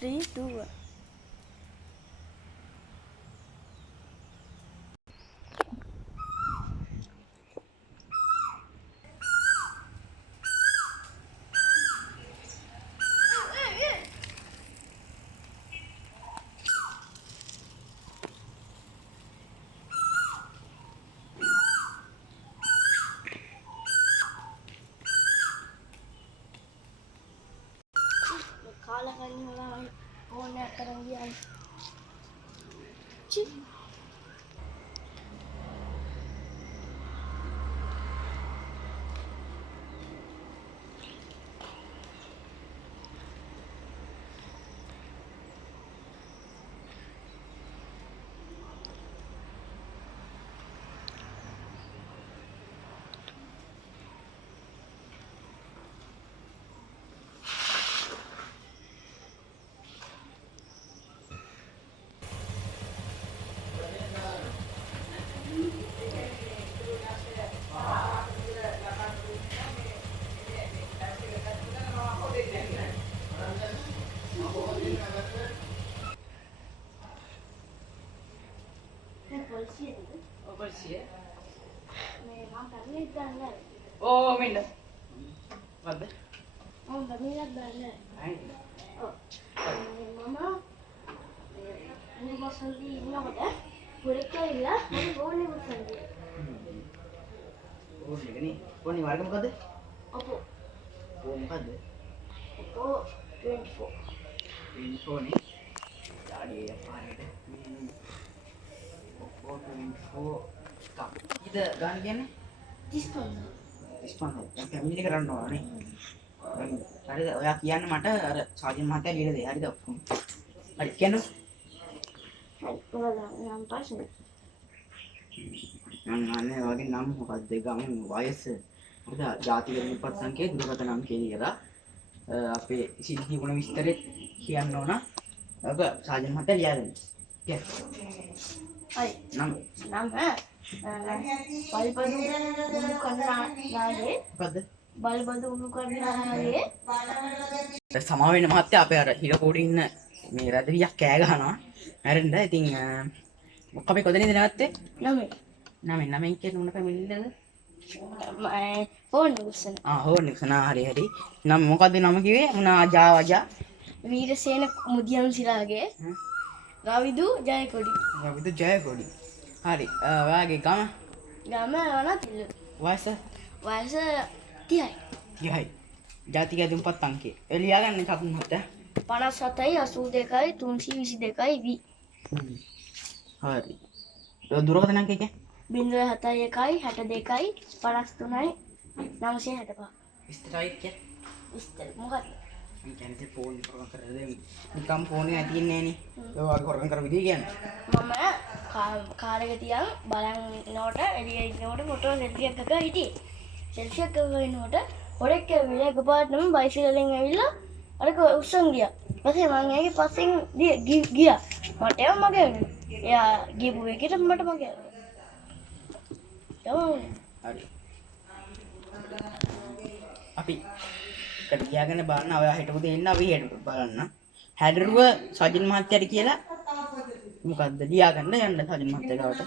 3, 2, 1. Kalah kan ni orang phone nak kadang dia. Cik. Polisi itu. Oh, polisi ya? Memang kami benar. Oh, minda. Mana? Oh, kami benar. Oh, mama. Ini bosan di mana ada? Boleh kaya lah. Boleh bosan di. Oh, ini. Oh, ini warga muka deh. Apa? Oh, muka deh. Apa? 24. Info nih. Jadi apa ini? Oh, info. Tak. Kita gantian nih. Diskon. Diskon. Yang family කරන්න ඕනේ. හරිද? ඔයා කියන්න මට අර සාජන් මහත්තයා ලියලා දෙයි. හරිද? ඔක්කොම. හරි කියන්න. Yang pas ni. මම අනේ වගේ නම් මොකක්ද ගම වයස. හරිද? ජාතික විපත් සංකේත දුරකථන නම් කියලා. අපේ සිද්ධි ගුණ විස්තරෙත් කියන්න ඕන. ඔබ සාජන් මහත්තයා ලියා දෙන්න. කියන්න. Hai. Nama. Balbadu ulu karena lari. මොකද්ද? Balbadu ulu karena lari. සමා වෙන්න මහත්තයා අපේ අර හිර කෝඩේ ඉන්න මේ රදවියක් කෑ ගහනවා. හැරෙන්න. ඉතින් අපි කොතනින්ද නැවත්තේ? Nama. නමෙන් කියන මොන ෆැමිලිද? Phone nusan. හෝන් නිකනා හරි. නම් මොකද්ද නම කිව්වේ? මොනා ජාවජා. Weerasena Mudiam Silage. Ravidu Jayakodi. Ravidu Jayakody. හරි. ඔයාගේ ගම Gama Wanatil. වයස Wasa Tiai. 30යි. ජාතික දුම්පත් අංකය. එළියා ගන්න සතුන් මහත්තයා. 57යි 82යි 322යි V. හරි. දුරකථන අංකය කියන්නේ? 071යි 62යි 53යි 965. විස්තරයි කියන්නේ? විස්තර මොකක්ද? මම කියන්නේ ෆෝන් එක කරලා කරලා නිකම් ෆෝන් එක ඇතින්නේ නෑනේ. ඒ වගේ කරගෙන කර විදිය කියන්නේ. මම කාර් එක තියන් බලන් ඉනකොට එළියේ ඉන්නකොට ෆොටෝ සෙල්ෆි එකක් ගා හිටියේ. සෙල්ෆි එකක් ගන්නකොට හොරෙක් ඇවිල්ලා එකපාරටම බයිසිකලෙන් ඇවිල්ලා අරක උස්සන් ගියා. ඊපස්සේ මම ඒකේ පස්සෙන් ගියා. මට ඒව මගේ එයා ගියපු එකේට මට මගේ තමයි. හරි. අපි එකට ගියාගෙන බලන්න ඔයා හිටපු දෙන්න අපි හිටපු බලන්න. හැඩරුව සජින් මහත්තයාට කියලා මොකද්ද ලියාගන්න යන්න සජින් මහත්තයා ගාවට.